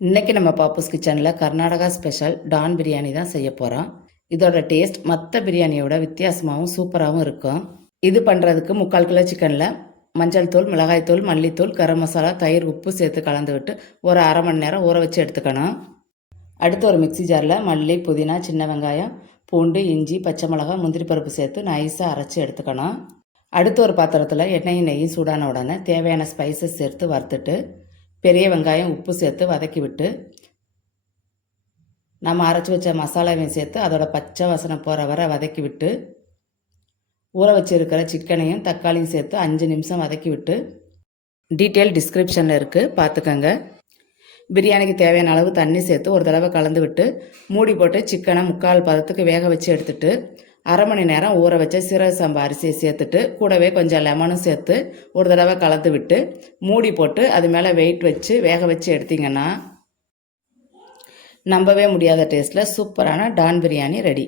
இன்றைக்கி நம்ம பாப்பூஸ் கிச்சனில் கர்நாடகா ஸ்பெஷல் டான் பிரியாணி தான் செய்ய போகிறோம். இதோட டேஸ்ட் மற்ற பிரியாணியோட வித்தியாசமாகவும் சூப்பராகவும் இருக்கும். இது பண்ணுறதுக்கு 3/4 கிலோ சிக்கனில் மஞ்சள் தூள், மிளகாய் தூள், மல்லித்தூள், கரம் மசாலா, தயிர், உப்பு சேர்த்து கலந்து விட்டு ஒரு அரை மணி நேரம் ஊற வச்சு எடுத்துக்கணும். அடுத்து ஒரு மிக்சி ஜாரில் மல்லி, புதினா, சின்ன வெங்காயம், பூண்டு, இஞ்சி, பச்சை மிளகாய், முந்திரி பருப்பு சேர்த்து நைஸாக அரைச்சி எடுத்துக்கணும். அடுத்து ஒரு பாத்திரத்தில் எண்ணெயும் நெய்யும் சூடான உடனே தேவையான ஸ்பைசஸ் சேர்த்து வறுத்துட்டு பெரிய வெங்காயம், உப்பு சேர்த்து வதக்கி விட்டு நம்ம அரைச்சி வச்ச மசாலாவையும் சேர்த்து அதோட பச்சை வாசனை போகிற வரை வதக்கி விட்டு ஊற வச்சுருக்கிற சிக்கனையும் தக்காளியும் சேர்த்து 5 நிமிஷம் வதக்கி விட்டு டீட்டெயில் டிஸ்கிரிப்ஷனில் இருக்குது, பார்த்துக்கோங்க. பிரியாணிக்கு தேவையான அளவு தண்ணி சேர்த்து ஒரு தடவை கலந்து விட்டு மூடி போட்டு சிக்கனை 3/4 பதத்துக்கு வேக வச்சு எடுத்துட்டு அரை மணி நேரம் ஊற வச்ச சீரக சம்பா அரிசியை சேர்த்துட்டு கூடவே கொஞ்சம் லெமனும் சேர்த்து ஒரு தடவை கலந்து விட்டு மூடி போட்டு அது மேலே வெயிட் வச்சு வேக வச்சு எடுத்திங்கன்னா நம்பவே முடியாத டேஸ்ட்டில் சூப்பரான டான் பிரியாணி ரெடி.